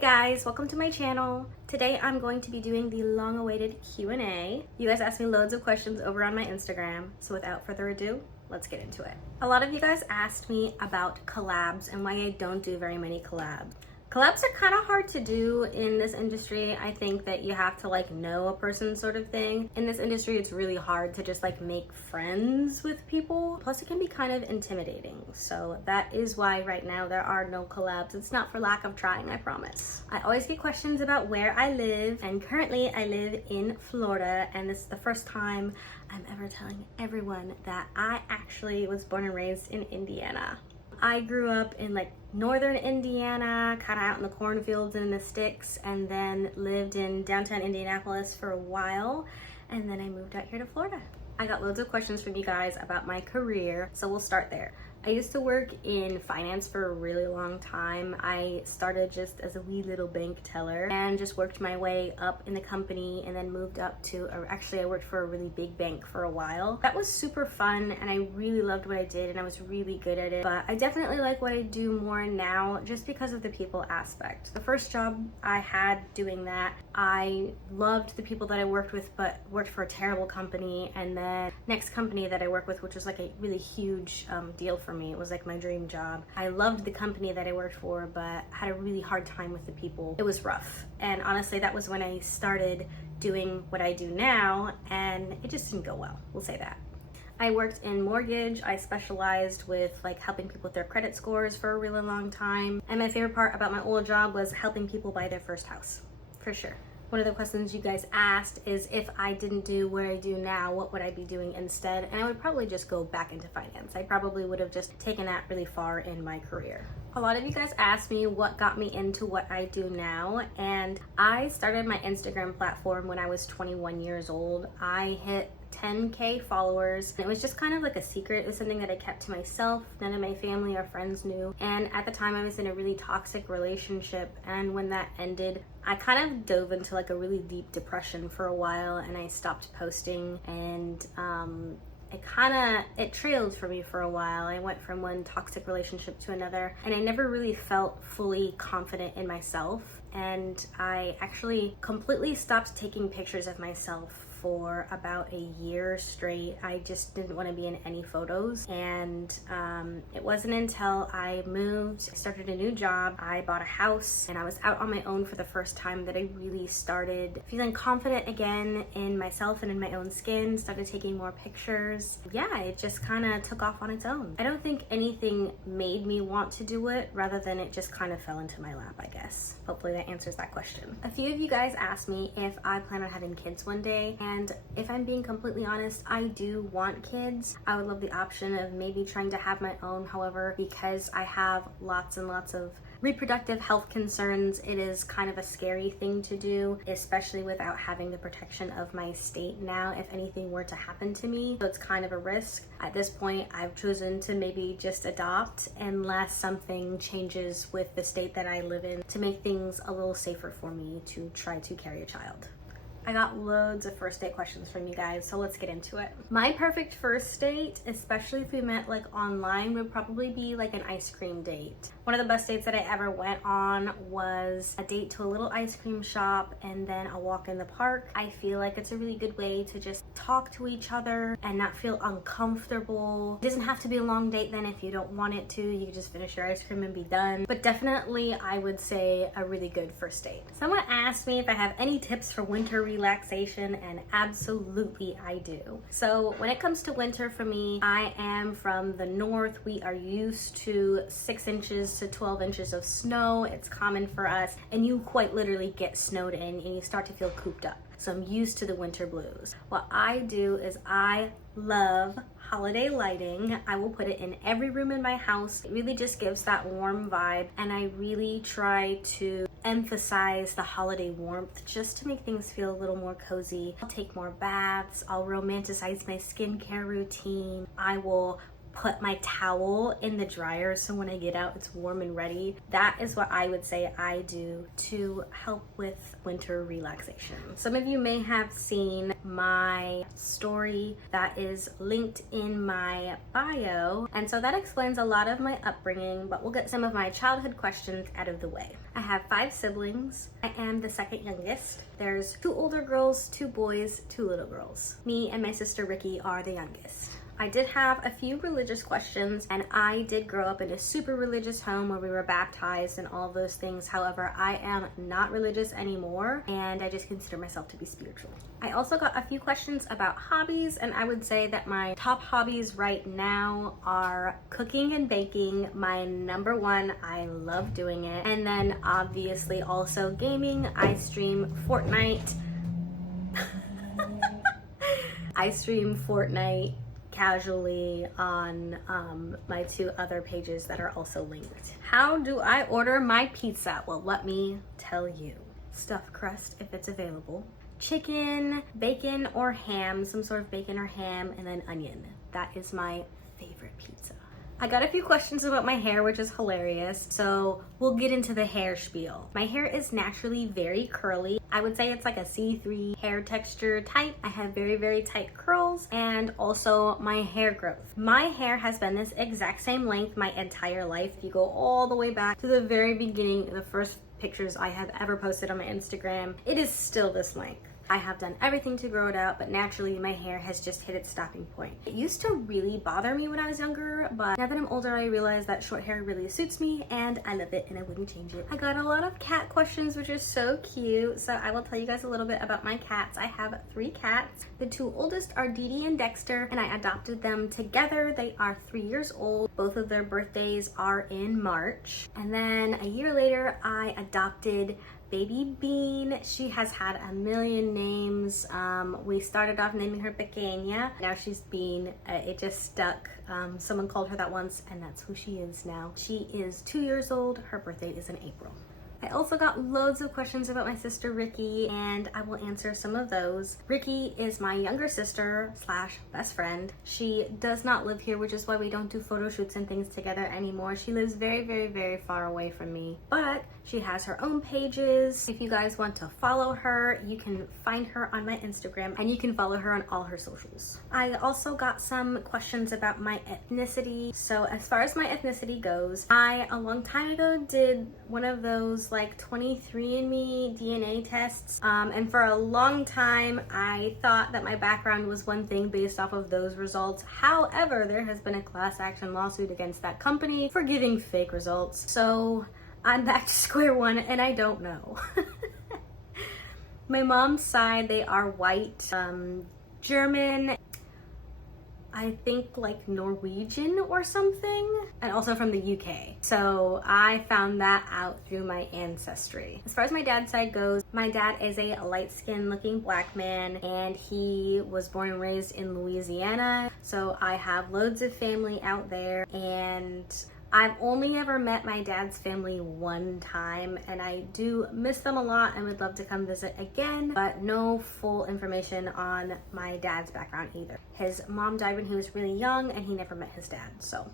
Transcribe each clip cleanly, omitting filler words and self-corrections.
guys, welcome to my channel. Today I'm going to be doing the long-awaited Q&A. You guys asked me loads of questions over on my Instagram, so without further ado, let's get into it. A lot of you guys asked me about collabs and why I don't do very many collabs. Collabs are kind of hard to do in this industry. I think that you have to know a person sort of thing. In this industry, it's really hard to just make friends with people. Plus it can be kind of intimidating. So that is why right now there are no collabs. It's not for lack of trying, I promise. I always get questions about where I live, and currently I live in Florida, and this is the first time I'm ever telling everyone that I actually was born and raised in Indiana. I grew up in northern Indiana, kind of out in the cornfields and in the sticks, and then lived in downtown Indianapolis for a while, and then I moved out here to Florida. I got loads of questions from you guys about my career, so we'll start there. I used to work in finance for a really long time. I started just as a wee little bank teller and just worked my way up in the company, and then moved up to, actually I worked for a really big bank for a while. That was super fun and I really loved what I did and I was really good at it. But I definitely like what I do more now just because of the people aspect. The first job I had doing that, I loved the people that I worked with, but worked for a terrible company. And then next company that I worked with, which was a really huge deal for me. It was my dream job. I loved the company that I worked for, but had a really hard time with the people. It was rough. And honestly, that was when I started doing what I do now, and it just didn't go well. We'll say that. I worked in mortgage. I specialized with helping people with their credit scores for a really long time. And my favorite part about my old job was helping people buy their first house, for sure. One of the questions you guys asked is if I didn't do what I do now, what would I be doing instead? And I would probably just go back into finance. I probably would have just taken that really far in my career. A lot of you guys asked me what got me into what I do now, and I started my Instagram platform when I was 21 years old. I hit 10K followers. It was just kind of a secret. It was something that I kept to myself. None of my family or friends knew. And at the time I was in a really toxic relationship, and when that ended, I kind of dove into a really deep depression for a while, and I stopped posting, and it trailed for me for a while. I went from one toxic relationship to another, and I never really felt fully confident in myself. And I actually completely stopped taking pictures of myself for about a year straight. I just didn't want to be in any photos. And it wasn't until I moved, started a new job, I bought a house, and I was out on my own for the first time that I really started feeling confident again in myself and in my own skin, started taking more pictures. Yeah, it just kind of took off on its own. I don't think anything made me want to do it, rather than it just kind of fell into my lap, I guess. Hopefully that answers that question. A few of you guys asked me if I plan on having kids one day, and if I'm being completely honest, I do want kids. I would love the option of maybe trying to have my own. However, because I have lots and lots of reproductive health concerns, it is kind of a scary thing to do, especially without having the protection of my state now if anything were to happen to me. So it's kind of a risk. At this point, I've chosen to maybe just adopt unless something changes with the state that I live in to make things a little safer for me to try to carry a child. I got loads of first date questions from you guys, so let's get into it. My perfect first date, especially if we met online, would probably be an ice cream date. One of the best dates that I ever went on was a date to a little ice cream shop and then a walk in the park. I feel like it's a really good way to just talk to each other and not feel uncomfortable. It doesn't have to be a long date then if you don't want it to. You can just finish your ice cream and be done. But definitely I would say a really good first date. Someone asked me if I have any tips for winter relaxation, and absolutely I do. So when it comes to winter for me, I am from the north. We are used to 6 inches to 12 inches of snow. It's common for us, and you quite literally get snowed in and you start to feel cooped up. So I'm used to the winter blues. What I do is I love holiday lighting. I will put it in every room in my house. It really just gives that warm vibe, and I really try to emphasize the holiday warmth just to make things feel a little more cozy. I'll take more baths. I'll romanticize my skincare routine. I will put my towel in the dryer so when I get out it's warm and ready. That is what I would say I do to help with winter relaxation. Some of you may have seen my story that is linked in my bio, and so that explains a lot of my upbringing, but we'll get some of my childhood questions out of the way. I have 5 siblings. I am the second youngest. There's 2 older girls, 2 boys, 2 little girls. Me and my sister Ricky are the youngest. I did have a few religious questions, and I did grow up in a super religious home where we were baptized and all those things. However, I am not religious anymore, and I just consider myself to be spiritual. I also got a few questions about hobbies, and I would say that my top hobbies right now are cooking and baking. My number one, I love doing it. And then obviously also gaming. I stream Fortnite. I stream Fortnite casually on my 2 other pages that are also linked. How do I order my pizza? Well, let me tell you. Stuffed crust if it's available. Chicken, bacon or ham, some sort of bacon or ham, and then onion. That is my favorite pizza. I got a few questions about my hair, which is hilarious, so we'll get into the hair spiel. My hair is naturally very curly. I would say it's like a C3 hair texture type. I have very, very tight curls, and also my hair growth. My hair has been this exact same length my entire life. If you go all the way back to the very beginning, the first pictures I have ever posted on my Instagram, it is still this length. I have done everything to grow it out, but naturally my hair has just hit its stopping point. It used to really bother me when I was younger, but now that I'm older, I realize that short hair really suits me and I love it and I wouldn't change it. I got a lot of cat questions, which is so cute. So I will tell you guys a little bit about my cats. I have 3 cats. The 2 oldest are Dee Dee and Dexter, and I adopted them together. They are 3 years old. Both of their birthdays are in March. And then a year later, I adopted Baby Bean. She has had a million names. We started off naming her Pequeña. Now she's Bean. It just stuck. Someone called her that once, and that's who she is now. She is 2 years old. Her birthday is in April. I also got loads of questions about my sister Ricky, and I will answer some of those. Ricky is my younger sister slash best friend. She does not live here, which is why we don't do photo shoots and things together anymore. She lives very, very, very far away from me, but she has her own pages. If you guys want to follow her, you can find her on my Instagram, and you can follow her on all her socials. I also got some questions about my ethnicity. So as far as my ethnicity goes, I, a long time ago, did one of those like 23andMe DNA tests, and for a long time I thought that my background was one thing based off of those results. However, there has been a class action lawsuit against that company for giving fake results, so I'm back to square one and I don't know. My mom's side, they are white, German, I think like Norwegian or something, and also from the UK. So I found that out through my ancestry. As far as my dad's side goes, my dad is a light-skinned looking black man, and he was born and raised in Louisiana. So I have loads of family out there, and I've only ever met my dad's family one time, and I do miss them a lot and would love to come visit again, but no full information on my dad's background either. His mom died when he was really young, and he never met his dad, so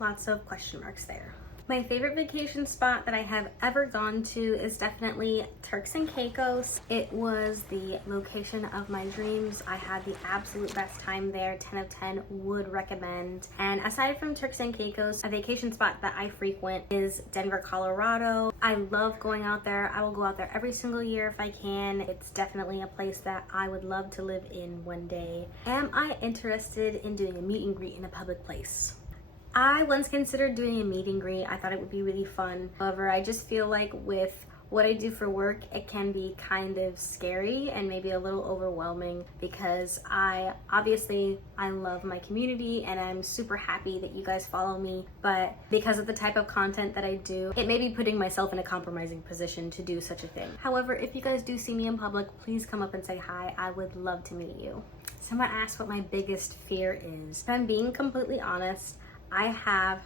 lots of question marks there. My favorite vacation spot that I have ever gone to is definitely Turks and Caicos. It was the location of my dreams. I had the absolute best time there. 10 of 10 would recommend. And aside from Turks and Caicos, a vacation spot that I frequent is Denver, Colorado. I love going out there. I will go out there every single year if I can. It's definitely a place that I would love to live in one day. Am I interested in doing a meet and greet in a public place? I once considered doing a meet and greet. I thought it would be really fun. However, I just feel like with what I do for work, it can be kind of scary and maybe a little overwhelming, because I love my community and I'm super happy that you guys follow me, but because of the type of content that I do, it may be putting myself in a compromising position to do such a thing. However, if you guys do see me in public, please come up and say hi. I would love to meet you. Someone asked what my biggest fear is. If I'm being completely honest, I have,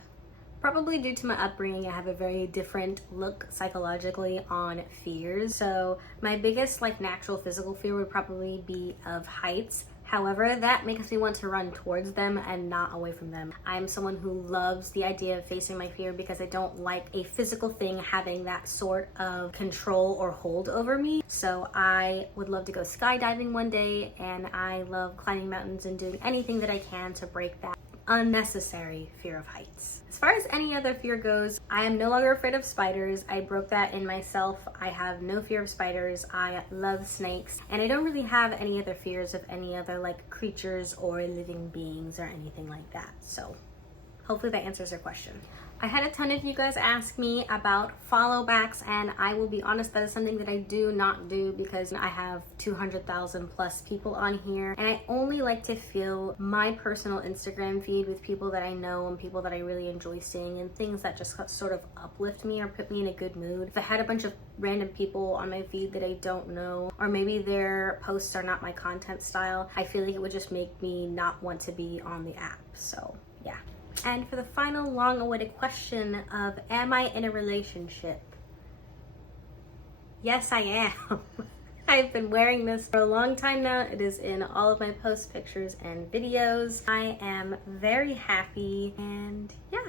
probably due to my upbringing, I have a very different look psychologically on fears. So my biggest like natural physical fear would probably be of heights. However, that makes me want to run towards them and not away from them. I'm someone who loves the idea of facing my fear because I don't like a physical thing having that sort of control or hold over me. So I would love to go skydiving one day, and I love climbing mountains and doing anything that I can to break that unnecessary fear of heights. As far as any other fear goes, I am no longer afraid of spiders. I broke that in myself. I have no fear of spiders. I love snakes, and I don't really have any other fears of any other like creatures or living beings or anything like that. So hopefully that answers your question. I had a ton of you guys ask me about follow backs, and I will be honest, that is something that I do not do because I have 200,000 plus people on here, and I only like to fill my personal Instagram feed with people that I know and people that I really enjoy seeing, and things that just sort of uplift me or put me in a good mood. If I had a bunch of random people on my feed that I don't know, or maybe their posts are not my content style, I feel like it would just make me not want to be on the app. So yeah. And for the final long-awaited question of, am I in a relationship? Yes, I am. I've been wearing this for a long time now. It is in all of my post pictures and videos. I am very happy, and yeah.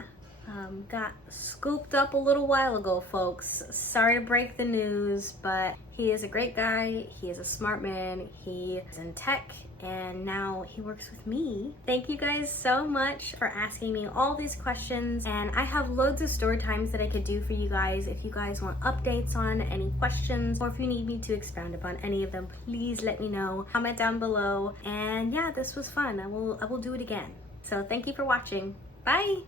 Got scooped up a little while ago, folks. Sorry to break the news, but he is a great guy. He is a smart man. He is in tech, and now he works with me. Thank you guys so much for asking me all these questions, and I have loads of story times that I could do for you guys. If you guys want updates on any questions, or if you need me to expound upon any of them, please let me know. Comment down below. And yeah, this was fun. I will do it again. So thank you for watching. Bye.